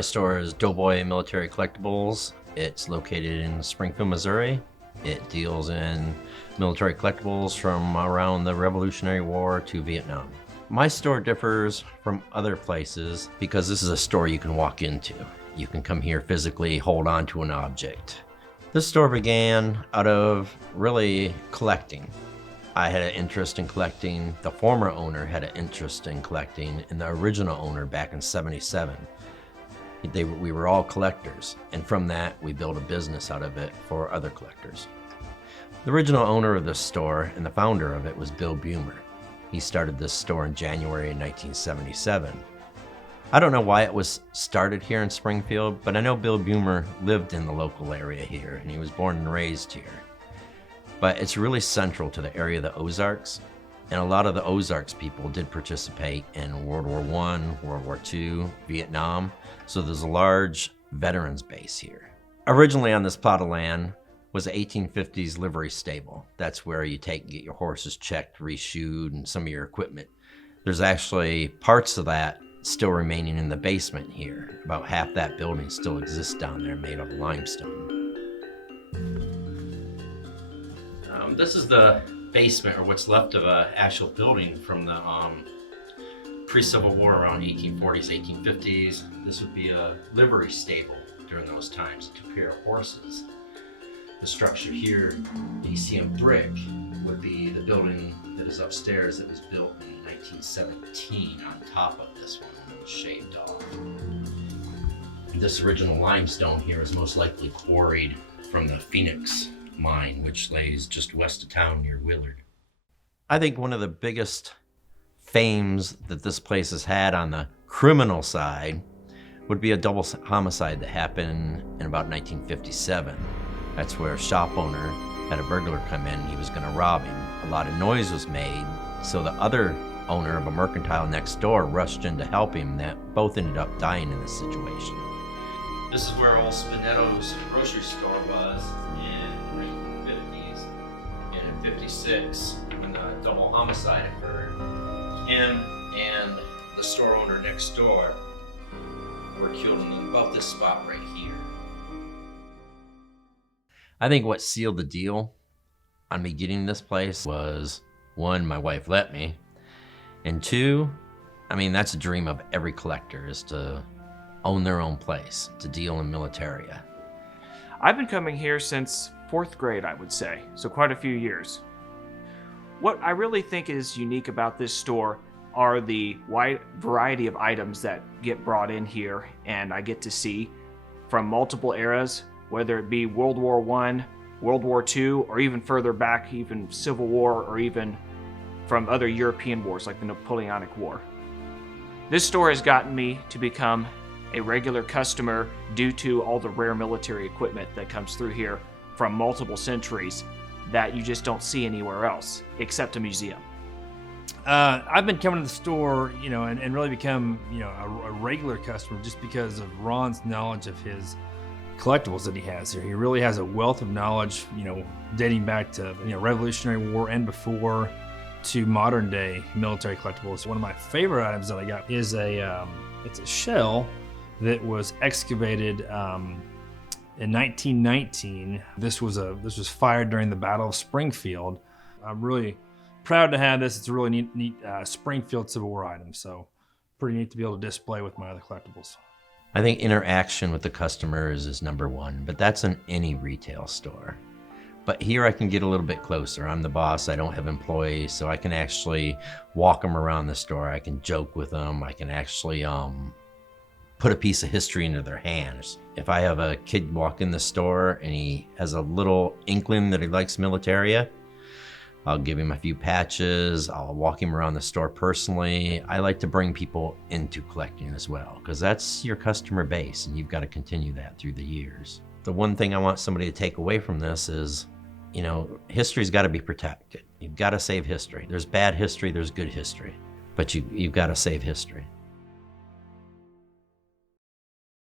My store is Doughboy Military Collectables. It's located in Springfield, Missouri. It deals in military collectibles from around the Revolutionary War to Vietnam. My store differs from other places because this is a store you can walk into. You can come here physically, hold on to an object. This store began out of really collecting. I had an interest in collecting, the former owner had an interest in collecting, and the original owner back in '77. We were all collectors, and from that we built a business out of it for other collectors. The original owner of this store and the founder of it was Bill Bumer. He started this store in January of 1977. I don't know why it was started here in Springfield, but I know Bill Bumer lived in the local area here, and he was born and raised here. But it's really central to the area of the Ozarks, and a lot of the Ozarks people did participate in World War I, World War II, Vietnam, so there's a large veterans base here. Originally on this plot of land was an 1850s livery stable. That's where you take and get your horses checked, reshoed, and some of your equipment. There's actually parts of that still remaining in the basement here. About half that building still exists down there, made of limestone. This is the basement, or what's left of an actual building from the pre-Civil War around 1840s, 1850s. This would be a livery stable during those times to took care of horses. The structure here you see in brick would be the building that is upstairs that was built in 1917 on top of this one when it was shaved off. This original limestone here is most likely quarried from the Phoenix mine, which lays just west of town near Willard. I think one of the biggest fames that this place has had on the criminal side would be a double homicide that happened in about 1957. That's where a shop owner had a burglar come in and he was going to rob him. A lot of noise was made, so the other owner of a mercantile next door rushed in to help him. That both ended up dying in this situation. This is where old Spinetto's grocery store was in the 1950s, and in '56, when the double homicide occurred, him and the store owner next door were killed in about this spot right here. I think what sealed the deal on me getting this place was, one, my wife let me, and two, I mean, that's a dream of every collector, is to own their own place, to deal in militaria. I've been coming here since 4th grade, I would say, so quite a few years. What I really think is unique about this store are the wide variety of items that get brought in here, and I get to see from multiple eras, whether it be World War I, World War II, or even further back, even Civil War, or even from other European wars like the Napoleonic War. This store has gotten me to become a regular customer due to all the rare military equipment that comes through here from multiple centuries that you just don't see anywhere else, except a museum. I've been coming to the store, and really become, a regular customer just because of Ron's knowledge of his collectibles that he has here. He really has a wealth of knowledge, dating back to, Revolutionary War and before to modern day military collectibles. One of my favorite items that I got is it's a shell that was excavated in 1919. This was fired during the Battle of Springfield. I'm really proud to have this. It's a really neat Springfield Civil War item, so pretty neat to be able to display with my other collectibles. I think interaction with the customers is number one, but that's in any retail store. But here I can get a little bit closer. I'm the boss, I don't have employees, so I can actually walk them around the store. I can joke with them. I can actually put a piece of history into their hands. If I have a kid walk in the store and he has a little inkling that he likes militaria, I'll give him a few patches, I'll walk him around the store personally. I like to bring people into collecting as well, because that's your customer base and you've got to continue that through the years. The one thing I want somebody to take away from this is, history's got to be protected. You've got to save history. There's bad history, there's good history, but you've got to save history.